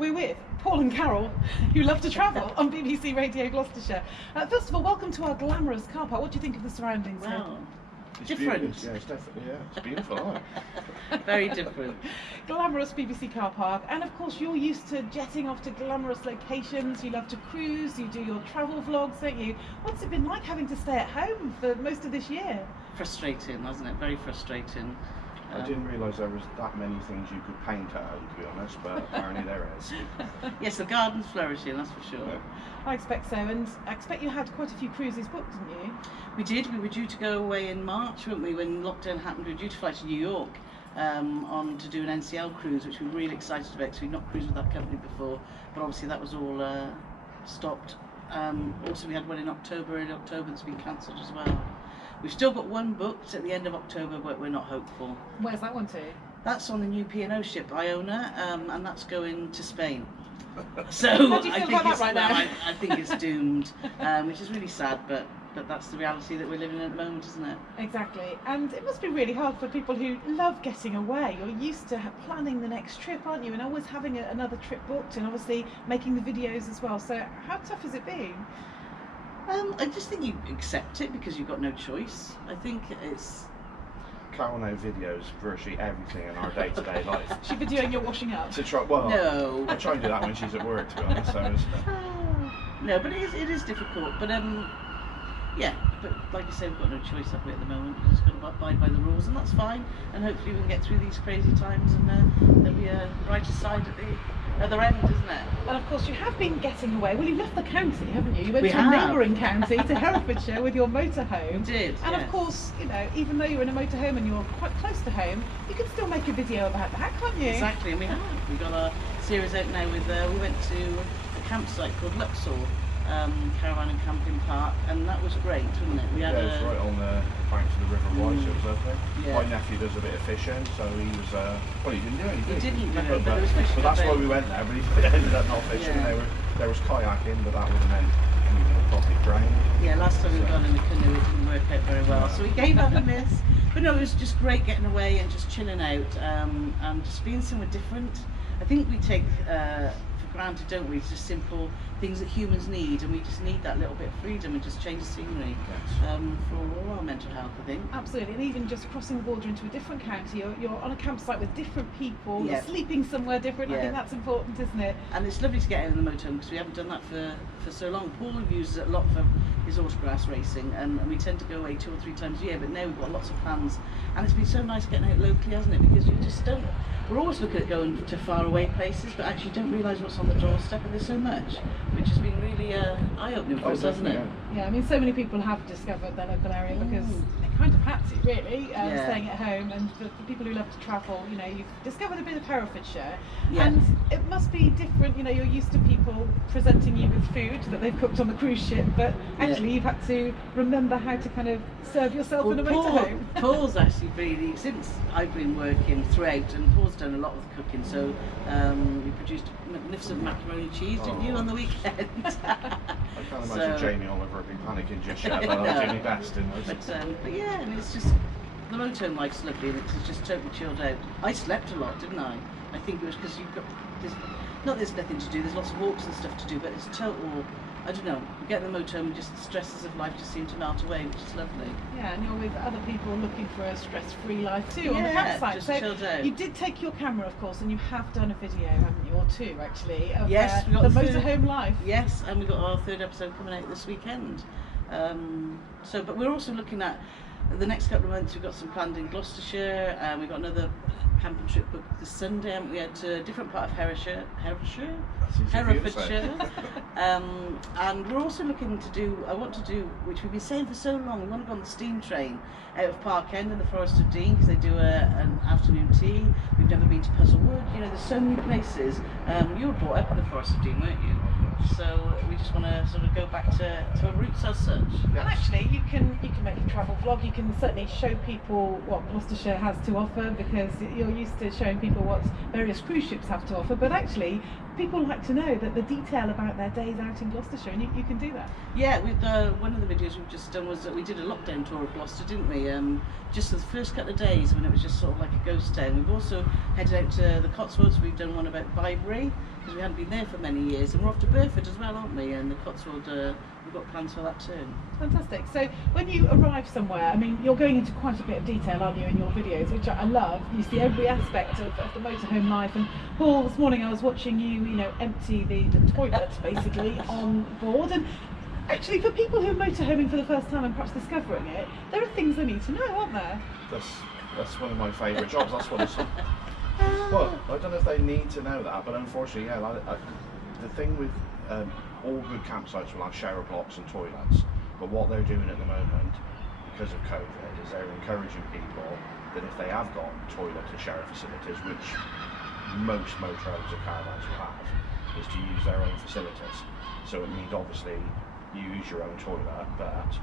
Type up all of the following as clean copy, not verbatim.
we're with Paul and Carole, who love to travel on BBC Radio Gloucestershire. First of all, welcome to our glamorous car park. What do you think of the surroundings here? Wow. It's Different. beautiful. Yeah, it's definitely, it's beautiful, isn't it? Very different. Glamorous BBC car park, and of course you're used to jetting off to glamorous locations. You love to cruise, you do your travel vlogs, don't you? What's it been like having to stay at home for most of this year? Frustrating, wasn't it? Very frustrating. I didn't realise there was that many things you could paint at home, to be honest, but apparently there is. Yes, the garden's flourishing, that's for sure. Yeah. I expect so, and I expect you had quite a few cruises booked, didn't you? We did. We were due to go away in March, weren't we? When lockdown happened, we were due to fly to New York on to do an NCL cruise, which we were really excited about because we'd not cruised with that company before. But obviously that was all stopped. Also, we had one in October, early October, that's been cancelled as well. We've still got one booked at the end of October, but we're not hopeful. Where's that one to? That's on the new P&O ship, Iona, and that's going to Spain. So How do you feel about that right now? I think it's doomed, which is really sad, but that's the reality that we're living in at the moment, isn't it? Exactly, and it must be really hard for people who love getting away. You're used to planning the next trip, aren't you, and always having another trip booked, and obviously making the videos as well. So how tough has it been? I just think you accept it because you've got no choice. I think it's... Carole now videos virtually everything in our day-to-day life. She's videoing your washing up. To try, well, No. I try and do that when she's at work, to be honest. So it's, No, but it is difficult. But yeah, but like I say, we've got no choice of it at the moment. We've just got to abide by the rules, and that's fine. And hopefully we can get through these crazy times, and there'll be a brighter side at the other end, isn't it? And of course you have been getting away. Well, you left the county, haven't you? You went We to a have. neighbouring county, to Herefordshire, with your motorhome. We did, And yes. of course, you know, even though you're in a motorhome and you're quite close to home, you can still make a video about that, can't you? Exactly, and we have. We got our series out now with. We went to a campsite called Luxor. Caravan and Camping Park, and that was great, wasn't it? We had yeah, it was right on the banks of the River Wye, so it was lovely. Yeah. My nephew does a bit of fishing, so he was, well, he didn't do anything. He didn't do it, but but there was fishing But that's why about. we went there, but he ended up not fishing. Yeah. There was kayaking, but that would have meant we would have probably drowned. Yeah, last time we got in the canoe, it didn't work out very well, so we gave that a miss. But no, it was just great getting away and just chilling out, and just being somewhere different. I think we take for granted, don't we, just simple things that humans need, and we just need that little bit of freedom and just change the scenery for all our mental health, I think. Absolutely, and even just crossing the border into a different county, you're on a campsite with different people, Yeah. you're sleeping somewhere different. I Yeah. think that's important, isn't it? And it's lovely to get out in the motorhome because we haven't done that for so long. Paul uses it a lot for his autograss racing, and we tend to go away 2 or 3 times a year, but now we've got lots of plans, and it's been so nice getting out locally, hasn't it? Because you just don't, we're always looking at going to far away places, but actually don't realise what's on the doorstep, and there's so much, which has been really eye-opening for us, hasn't it? definitely, Yeah, I mean, so many people have discovered their local area because they kind of had to, really, Yeah. staying at home. And for people who love to travel, you know, you've discovered a bit of Herefordshire, Yeah. and it must be different. You know, you're used to people presenting you with food that they've cooked on the cruise ship, but actually you've had to remember how to kind of serve yourself in a motorhome. Paul's actually really, since I've been working throughout, and Paul's done a lot of the cooking, so we produced a magnificent macaroni and cheese, didn't you, on the weekend? I can't imagine Jamie Oliver would be panicking just yet, but I'll do my best in this. But yeah, and it's just, the motorhome life's lovely, and it's just totally chilled out. I slept a lot, didn't I? I think it was because you've got, there's nothing to do, there's lots of walks and stuff to do, but it's total, I don't know, you get in the motorhome and just the stresses of life just seem to melt away, which is lovely. Yeah, and you're with other people looking for a stress-free life too on the Yeah, campsite. just So chilled out. you did take your camera, of course, and you have done a video, haven't you, or 2 actually, of Yes, we got the the third- motorhome life. Yes, and we've got our 3rd episode coming out this weekend. But we're also looking at the next couple of months. We've got some planned in Gloucestershire, and we've got another camping trip booked this Sunday. We had a different part of Herefordshire, and we're also looking to do, I want to do, which we've been saying for so long, we want to go on the steam train out of Park End in the Forest of Dean, because they do an afternoon tea. We've never been to Puzzlewood, you know, there's so many places. You were brought up in the Forest of Dean, weren't you? So we just want to sort of go back to our roots as such. And actually, you can make a travel vlog. You can certainly show people what Gloucestershire has to offer, because you're used to showing people what various cruise ships have to offer. But actually, people like to know that the detail about their days out in Gloucestershire, and you can do that. Yeah, with one of the videos we've just done was that we did a lockdown tour of Gloucester, didn't we? Just the first couple of days when it was just sort of like a ghost town. We've also headed out to the Cotswolds. We've done one about Bibury, because we hadn't been there for many years, and we're off to Burford as well, aren't we? And the Cotswold, we've got plans for that too. Fantastic. So when you arrive somewhere, I mean, you're going into quite a bit of detail, aren't you, in your videos, which I love. You see every aspect of the motorhome life. And Paul, this morning I was watching you, empty the toilet basically on board. And actually, for people who are motorhoming for the first time and perhaps discovering it, there are things they need to know, aren't there? That's one of my favourite jobs. That's what it's. Well, I don't know if they need to know that, but unfortunately, the thing with all good campsites will have shower blocks and toilets, but what they're doing at the moment, because of COVID, is they're encouraging people that if they have got toilet and shower facilities, which most motorhomes and caravans will have, is to use their own facilities. So it means obviously you use your own toilet, but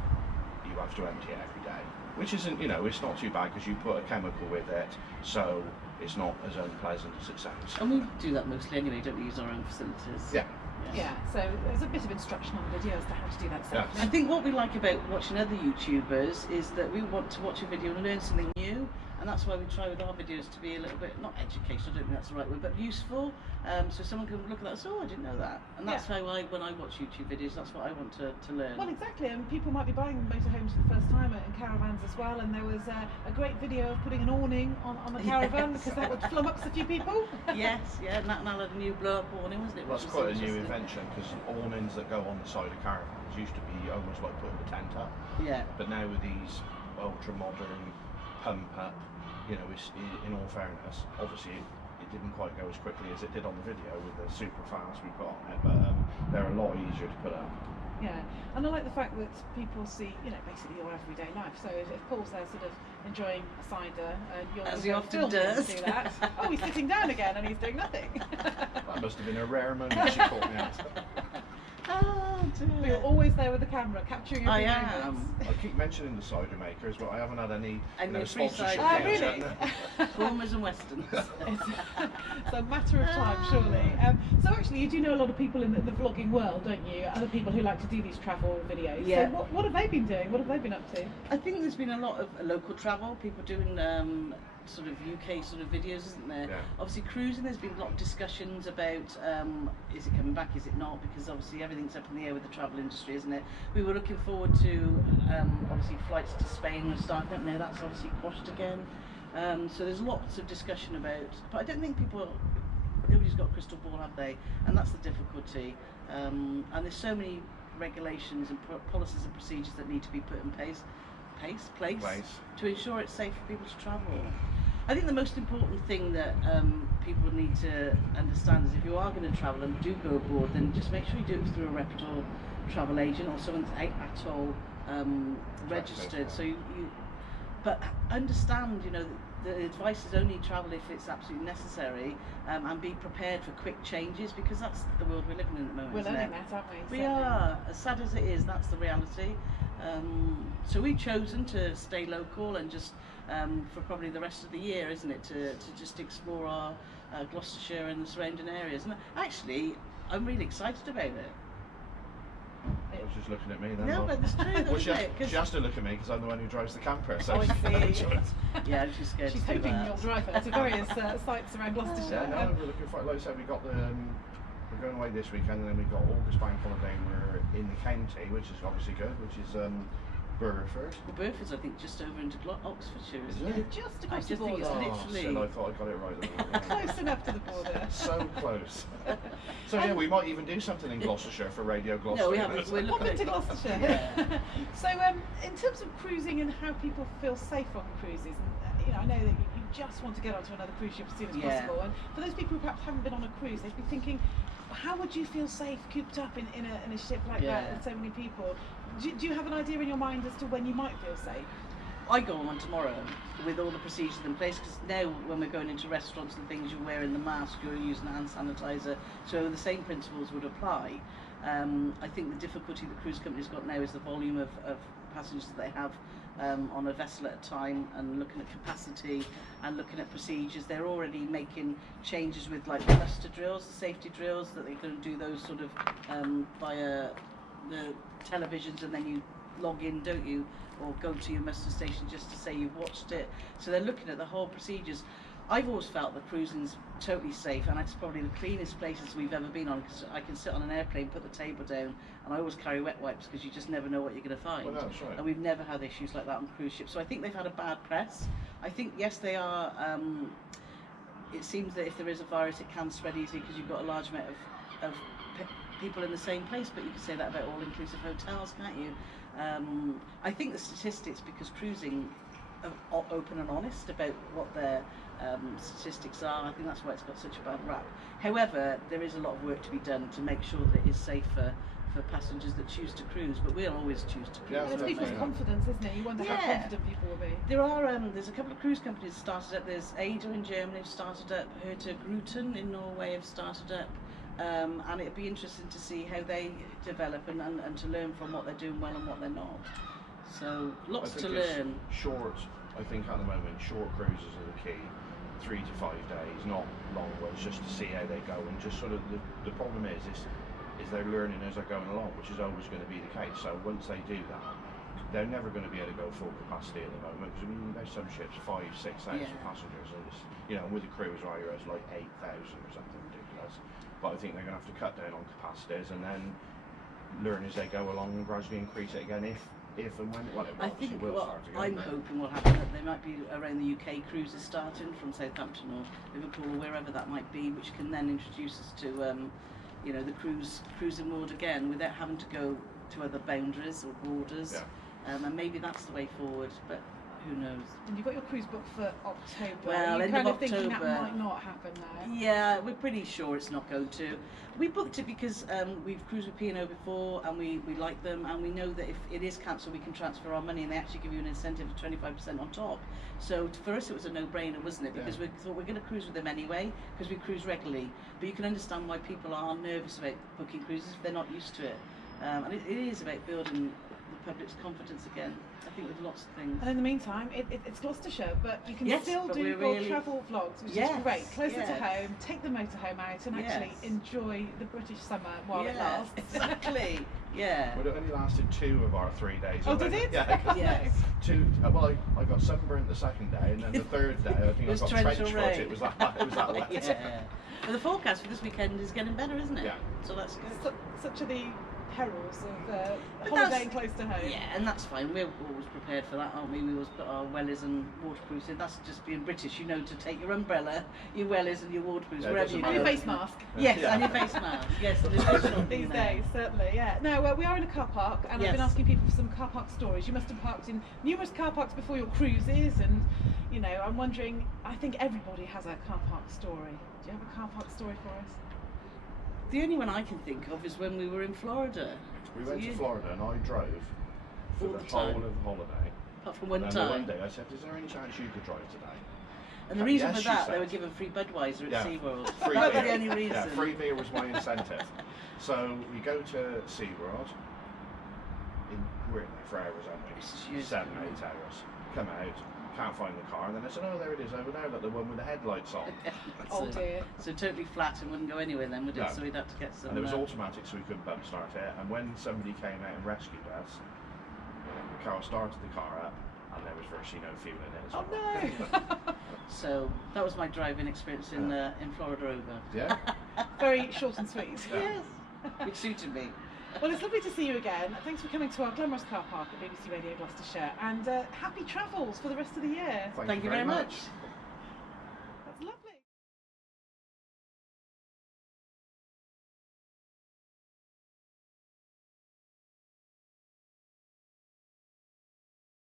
you have to empty it every day, which isn't, it's not too bad because you put a chemical with it, so it's not as unpleasant as it sounds. And we do that mostly anyway, don't we, use our own facilities? Yeah. Yeah, so there's a bit of instruction on the video as to how to do that safely. I think what we like about watching other YouTubers is that we want to watch a video and learn something new, and that's why we try with our videos to be a little bit, not educational, I don't think that's the right word, but useful, so someone can look at that and say, oh, I didn't know that. And that's how when I watch YouTube videos, that's what I want to learn. Well, exactly, and people might be buying motorhomes for the first time and caravans as well, and there was a great video of putting an awning on the caravan because that would flummox a few people. Yes, Nat and Al had a new blow-up awning, wasn't it? That's quite a new invention, because awnings that go on the side of caravans used to be almost like putting the tent up. Yeah. But now with these ultra-modern pump-up, it's, in all fairness, obviously it didn't quite go as quickly as it did on the video with the super fast we put on it, but they're a lot easier to put up. Yeah, and I like the fact that people see, basically your everyday life. So if Paul's there sort of enjoying a cider and you're as he often does, do that. Oh, he's sitting down again and he's doing nothing. That must have been a rare moment she caught me out. Oh dear. But you're always there with the camera, capturing every moment. I keep mentioning the cider makers, but I haven't had any sponsorship. Oh, really? Boomers and Westerns. It's a matter of time, surely. So actually, you do know a lot of people in the vlogging world, don't you? Other people who like to do these travel videos. Yeah. So what have they been doing? What have they been up to? I think there's been a lot of local travel, people doing sort of UK sort of videos, isn't there? Yeah. Obviously cruising, there's been a lot of discussions about is it coming back, is it not, because obviously everything's up in the air with the travel industry, isn't it? We were looking forward to obviously flights to Spain were starting up now, that's obviously quashed again. So there's lots of discussion about, but I don't think nobody's got a crystal ball, have they? And that's the difficulty. And there's so many regulations and policies and procedures that need to be put in place to ensure it's safe for people to travel. I think the most important thing that people need to understand is if you are going to travel and do go abroad, then just make sure you do it through a reputable travel agent or someone that's ATOL registered. So but understand, the advice is only travel if it's absolutely necessary, and be prepared for quick changes, because that's the world we're living in at the moment. We're learning that, aren't we? We are. As sad as it is, that's the reality. So we've chosen to stay local and just for probably the rest of the year, isn't it, to just explore our Gloucestershire and the surrounding areas. And actually, I'm really excited about it. I was just looking at me then. No, but it's true, well, isn't she has to look at me because I'm the one who drives the camper. So I see. Yeah, I'm just scared. She's to do hoping that. you'll drive her to various sites around Gloucestershire. Yeah, no, we're looking for, like I said, we got we're going away this weekend, and then we've got August bank holiday. We're in the county, which is obviously good, which is Burford. Well, Burford's, I think, just over into Oxfordshire, isn't Is it? it? Just I across just the think border. it's literally. Still, I thought I got it right. Close enough to the border. So close. So yeah, we might even do something in Gloucestershire for Radio Gloucester. No, we haven't. We're Pop looking into at Gloucestershire. Yeah. So in terms of cruising and how people feel safe on cruises, and I know that you just want to get onto another cruise ship as soon as possible, and for those people who perhaps haven't been on a cruise, they'd be thinking, how would you feel safe cooped up in a ship like that with so many people? Do you have an idea in your mind as to when you might feel safe? I go on tomorrow with all the procedures in place, because now when we're going into restaurants and things, you're wearing the mask, you're using hand sanitizer, so the same principles would apply. I think the difficulty the cruise company's got now is the volume of passengers that they have on a vessel at a time, and looking at capacity and looking at procedures. They're already making changes with like the muster drills, the safety drills, that they're going to do those sort of via the televisions, and then you log in, don't you, or go to your muster station just to say you've watched it. So they're looking at the whole procedures. I've always felt that cruising's totally safe, and it's probably the cleanest places we've ever been on, because I can sit on an airplane, put the table down, and I always carry wet wipes because you just never know what you're going to find. Well, that's right. And we've never had issues like that on cruise ships. So I think they've had a bad press. I think, yes, they are. It seems that if there is a virus, it can spread easily because you've got a large amount of people in the same place, but you can say that about all-inclusive hotels, can't you? I think the statistics, because cruising are open and honest about what their statistics are, I think that's why it's got such a bad rap. However, there is a lot of work to be done to make sure that it is safe for passengers that choose to cruise, but we'll always choose to cruise. Yeah, It's people's confidence, isn't it? You wonder how confident people will be. There are there's a couple of cruise companies started up. There's Ada in Germany have started up, Herta Gruten in Norway have started up, and it'd be interesting to see how they develop and to learn from what they're doing well and what they're not. So lots to learn. I think at the moment short cruises are the key, 3 to 5 days, not long ones, just to see how they go, and just sort of the problem is they're learning as they're going along, which is always going to be the case. So once they do that, they're never going to be able to go full capacity at the moment, because I mean there's some ships 5,000-6,000 passengers, and it's, you know, with a cruise where it's like 8,000 or something ridiculous. But I think they're going to have to cut down on capacities and then learn as they go along and gradually increase it again if and when, well, I think will what start again. I'm hoping will happen, that there might be around the UK cruises starting from Southampton or Liverpool or wherever that might be, which can then introduce us to you know, the cruising world again without having to go to other boundaries or borders. Yeah. And maybe that's the way forward, but who knows. And you've got your cruise booked for October. Well, Are you end kind of of thinking that October. might not happen now? Yeah, we're pretty sure it's not going to. We booked it because we've cruised with P&O before, and we like them, and we know that if it is cancelled we can transfer our money, and they actually give you an incentive of 25% on top. So for us it was a no-brainer, wasn't it? Because we thought we're going to cruise with them anyway, because we cruise regularly. But you can understand why people are nervous about booking cruises if they're not used to it. And it is about building the public's confidence again, I think, with lots of things. And in the meantime, it's Gloucestershire, but you can Yes, still but do we're your really- travel vlogs, which Yes, is great. Closer to yes. home, take the motorhome out and actually Yes. enjoy the British summer while it Yeah, lasts. exactly. Yeah. Well, it only lasted 2 of our 3 days. Oh, did it? Yeah. Yes. 2. Well, I got sunburnt the second day, and then the third day I think It was I got trench torrential foot. rain. It was that wet. Yeah. But the forecast for this weekend is getting better, isn't it? Yeah. So that's good. Such are the perils of that's- holidaying close to home. Yeah, and that's fine. We're always prepared for that, aren't we? We always put our wellies and waterproofs in. That's just being British, you know, to take your umbrella, your wellies and your waterproofs, Yeah, it wherever doesn't you And go. your face mask. Yes, Yeah. and your face mask. Yes, the traditional thing These there. days, certainly, yeah. No, we are in a car park, and I've Yes. been asking people for some car park stories. You must have parked in numerous car parks before your cruises, and you know, I'm wondering. I think everybody has a car park story. Do you have a car park story for us? The only one I can think of is when we were in Florida. We So went to you- Florida and I drove for All the the whole time. of the holiday. Apart from one And time. then one day I said, "Is there any chance you could drive today?" And the reason Yes, for she that, they said. were given free Budweiser at Yeah. SeaWorld. Free That was beer. the only reason. Yeah, free beer was my incentive. So we go to SeaWorld. We're in there for hours, aren't we? It's huge. 7, 8 hours. Come out, can't find the car, and then I said, "Oh, there it is over there, like the one with the headlights on." Oh dear. So totally flat and wouldn't go anywhere then, would it? No. So we'd have to get some. And it was automatic, so we couldn't bump start it. And when somebody came out and rescued us, Carole started the car up, and there was virtually no fuel in it as Oh well. no. So that was my driving experience in Florida over. Yeah. Very short and sweet. Yes, which suited me. Well, it's lovely to see you again. Thanks for coming to our glamorous car park at BBC Radio Gloucestershire, and happy travels for the rest of the year. Thank you very much.